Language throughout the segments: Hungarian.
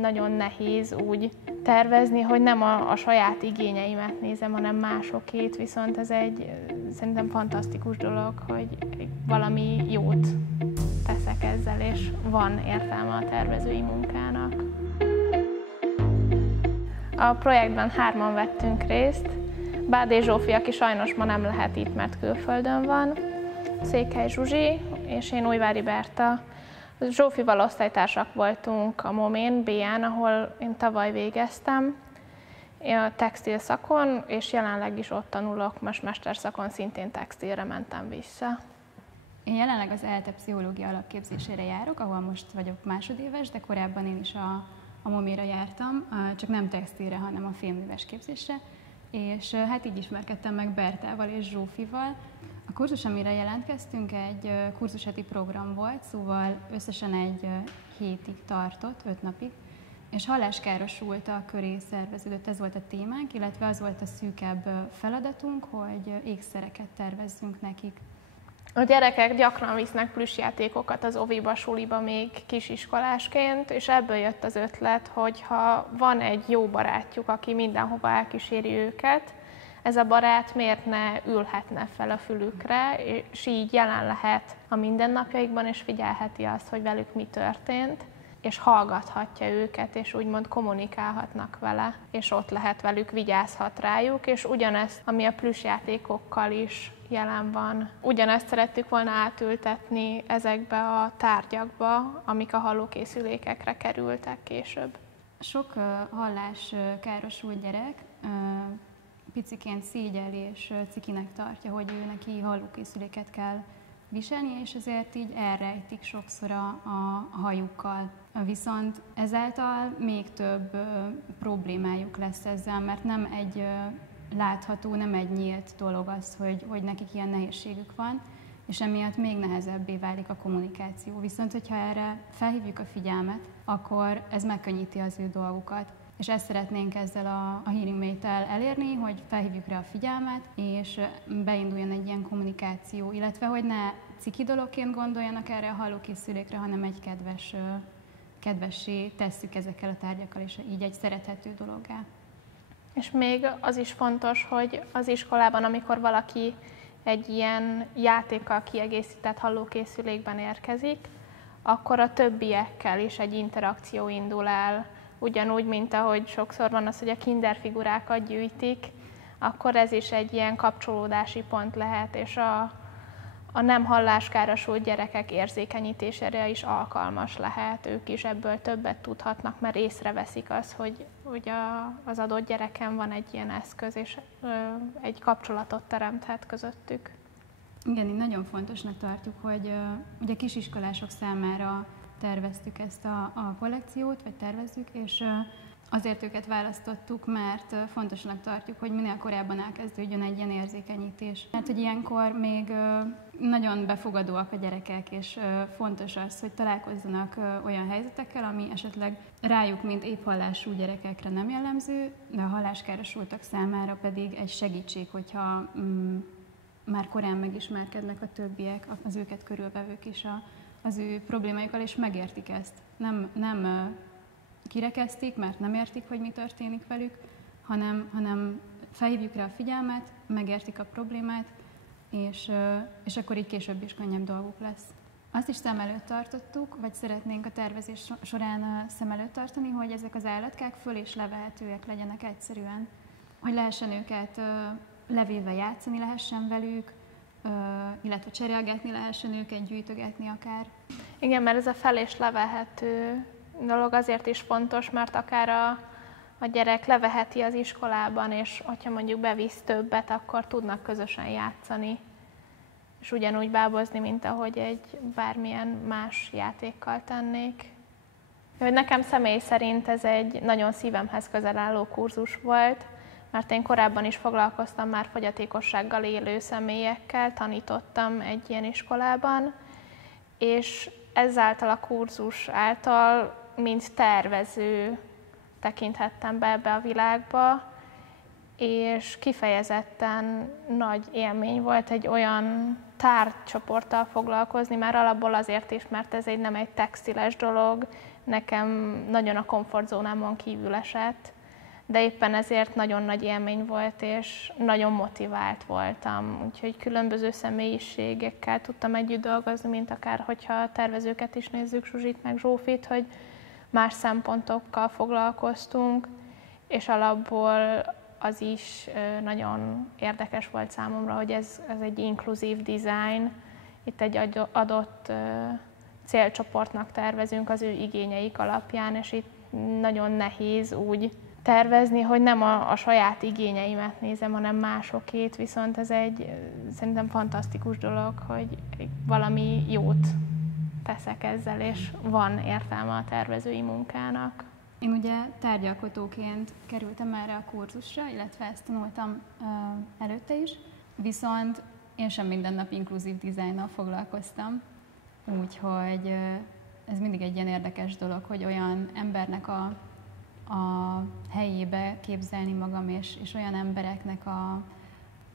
nagyon nehéz úgy tervezni, hogy nem a saját igényeimet nézem, hanem másokét, viszont ez egy szerintem fantasztikus dolog, hogy valami jót teszek ezzel, és van értelme a tervezői munkának. A projektben 3-an vettünk részt. Bádé Zsófi, aki sajnos ma nem lehet itt, mert külföldön van, Székely Zsuzsi és én Újvári Berta. Zsófival osztálytársak voltunk a Momén, B-en, ahol én tavaly végeztem a textil szakon, és jelenleg is ott tanulok, most mesterszakon szintén textilre mentem vissza. Én jelenleg az ELTE pszichológia alapképzésére járok, ahol most vagyok másodéves, de korábban én is a Moméra jártam, csak nem textilre, hanem a félműves képzésre, és hát így ismerkedtem meg Bertával és Zsófival. A kurzus, amire jelentkeztünk, egy kurzusheti program volt, szóval összesen egy hétig tartott, 5 napig, és halláskárosultak köré szerveződött, ez volt a témánk, illetve az volt a szűkebb feladatunk, hogy ékszereket tervezzünk nekik. A gyerekek gyakran visznek plüssjátékokat az oviba, suliba még kisiskolásként, és ebből jött az ötlet, hogy ha van egy jó barátjuk, aki mindenhova elkíséri őket, ez a barát miért ne ülhetne fel a fülükre, és így jelen lehet a mindennapjaikban, és figyelheti azt, hogy velük mi történt, és hallgathatja őket, és úgymond kommunikálhatnak vele, és ott lehet velük, vigyázhat rájuk, és ugyanezt, ami a plüssjátékokkal is jelen van. Ugyanezt szerettük volna átültetni ezekbe a tárgyakba, amik a hallókészülékekre kerültek később. Sok halláskárosult gyerek piciként szégyel és cikinek tartja, hogy ő neki hallókészüléket kell viselni, és ezért így elrejtik sokszor a hajukkal. Viszont ezáltal még több problémájuk lesz ezzel, mert nem egy látható, nem egy nyílt dolog az, hogy nekik ilyen nehézségük van, és emiatt még nehezebbé válik a kommunikáció. Viszont, hogyha erre felhívjuk a figyelmet, akkor ez megkönnyíti az ő dolgukat. És ezt szeretnénk ezzel a Hearing Mate-tel elérni, hogy felhívjuk rá a figyelmet, és beinduljon egy ilyen kommunikáció, illetve hogy ne ciki dologként gondoljanak erre a hallókészülékre, hanem egy kedvessé tesszük ezekkel a tárgyakkal, és így egy szerethető dologgá. És még az is fontos, hogy az iskolában, amikor valaki egy ilyen játékkal kiegészített hallókészülékben érkezik, akkor a többiekkel is egy interakció indul el. Ugyanúgy, mint ahogy sokszor van az, hogy a kinderfigurákat gyűjtik, akkor ez is egy ilyen kapcsolódási pont lehet, és a nem halláskárosult gyerekek érzékenyítésére is alkalmas lehet. Ők is ebből többet tudhatnak, mert észreveszik azt, hogy az adott gyereken van egy ilyen eszköz, és egy kapcsolatot teremthet közöttük. Igen, így nagyon fontosnak tartjuk, hogy ugye kisiskolások számára terveztük ezt a kollekciót, vagy tervezzük, és azért őket választottuk, mert fontosnak tartjuk, hogy minél korábban elkezdődjön egy ilyen érzékenyítés. Mert hogy ilyenkor még nagyon befogadóak a gyerekek, és fontos az, hogy találkozzanak olyan helyzetekkel, ami esetleg rájuk, mint épphallású gyerekekre nem jellemző, de a halláskárosultak számára pedig egy segítség, hogyha már korán megismerkednek a többiek, az őket körülvevők is az ő problémájukkal, és megértik ezt. Nem kirekesztik, mert nem értik, hogy mi történik velük, hanem felhívjuk rá a figyelmet, megértik a problémát, és akkor így később is könnyebb dolguk lesz. Azt is szem előtt tartottuk, vagy szeretnénk a tervezés során szem előtt tartani, hogy ezek az állatkák föl- és levehetőek legyenek egyszerűen. Hogy lehessen őket levéve játszani lehessen velük, illetve cserélgetni lehessen őket, gyűjtögetni akár. Igen, mert ez a fel- és levehető dolog azért is fontos, mert akár a gyerek leveheti az iskolában, és hogyha mondjuk bevisz többet, akkor tudnak közösen játszani, és ugyanúgy bábozni, mint ahogy egy bármilyen más játékkal tennék. Nekem személy szerint ez egy nagyon szívemhez közel álló kurzus volt, mert én korábban is foglalkoztam már fogyatékossággal élő személyekkel, tanítottam egy ilyen iskolában, és ezáltal a kurzus által, mint tervező tekinthettem be ebbe a világba, és kifejezetten nagy élmény volt egy olyan tárgycsoporttal foglalkozni, már alapból azért is, mert ez nem egy textiles dolog, nekem nagyon a komfortzónámon kívül esett, de éppen ezért nagyon nagy élmény volt, és nagyon motivált voltam. Úgyhogy különböző személyiségekkel tudtam együtt dolgozni, mint akár, hogyha a tervezőket is nézzük, Zsuzsit meg Zsófit, hogy más szempontokkal foglalkoztunk, és alapból az is nagyon érdekes volt számomra, hogy ez egy inkluzív design. Itt egy adott célcsoportnak tervezünk az ő igényeik alapján, és itt nagyon nehéz úgy tervezni, hogy nem a saját igényeimet nézem, hanem másokét, viszont ez egy szerintem fantasztikus dolog, hogy valami jót teszek ezzel, és van értelme a tervezői munkának. Én ugye tárgyalkotóként kerültem már a kurzusra, illetve ezt tanultam előtte is, viszont én sem minden nap inkluzív dizájnnal foglalkoztam, úgyhogy ez mindig egy ilyen érdekes dolog, hogy olyan embernek a helyébe képzelni magam, és olyan embereknek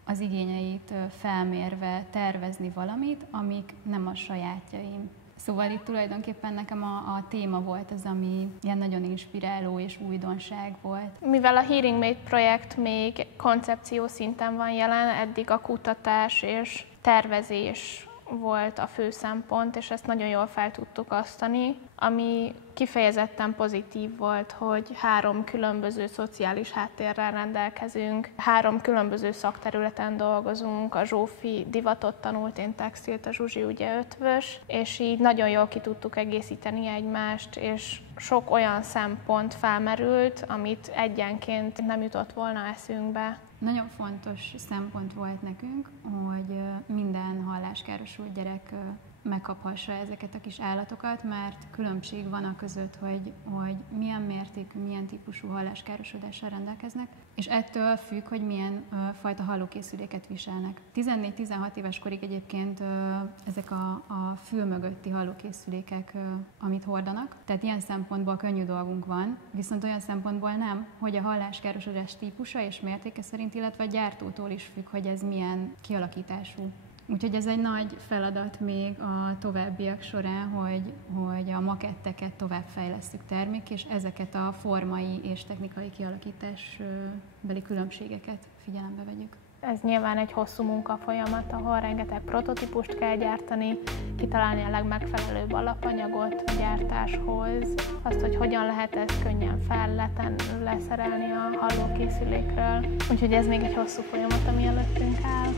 az igényeit felmérve tervezni valamit, amik nem a sajátjaim. Szóval itt tulajdonképpen nekem a téma volt az, ami ilyen nagyon inspiráló és újdonság volt. Mivel a Hearing Made projekt még koncepció szinten van jelen, eddig a kutatás és tervezés volt a fő szempont, és ezt nagyon jól fel tudtuk osztani, ami kifejezetten pozitív volt, hogy 3 különböző szociális háttérrel rendelkezünk, 3 különböző szakterületen dolgozunk, a Zsófi divatot tanult, én textilt, a Zsuzsi ugye ötvös, és így nagyon jól ki tudtuk egészíteni egymást, és sok olyan szempont felmerült, amit egyenként nem jutott volna eszünkbe. Nagyon fontos szempont volt nekünk, hogy minden halláskárosult gyerek megkaphassa ezeket a kis állatokat, mert különbség van a között, hogy milyen mértékű, milyen típusú halláskárosodással rendelkeznek, és ettől függ, hogy milyen fajta hallókészüléket viselnek. 14-16 éves korig egyébként ezek a fül mögötti hallókészülékek, amit hordanak, tehát ilyen szempontból könnyű dolgunk van, viszont olyan szempontból nem, hogy a halláskárosodás típusa és mértéke szerint, illetve a gyártótól is függ, hogy ez milyen kialakítású. Úgyhogy ez egy nagy feladat még a továbbiak során, hogy a maketteket továbbfejlesszük termék, és ezeket a formai és technikai kialakításbeli különbségeket figyelembe vegyük. Ez nyilván egy hosszú munkafolyamat, ahol rengeteg prototípust kell gyártani, kitalálni a legmegfelelőbb alapanyagot a gyártáshoz, azt, hogy hogyan lehet ezt könnyen leszerelni a hallókészülékről. Úgyhogy ez még egy hosszú folyamat, ami előttünk áll.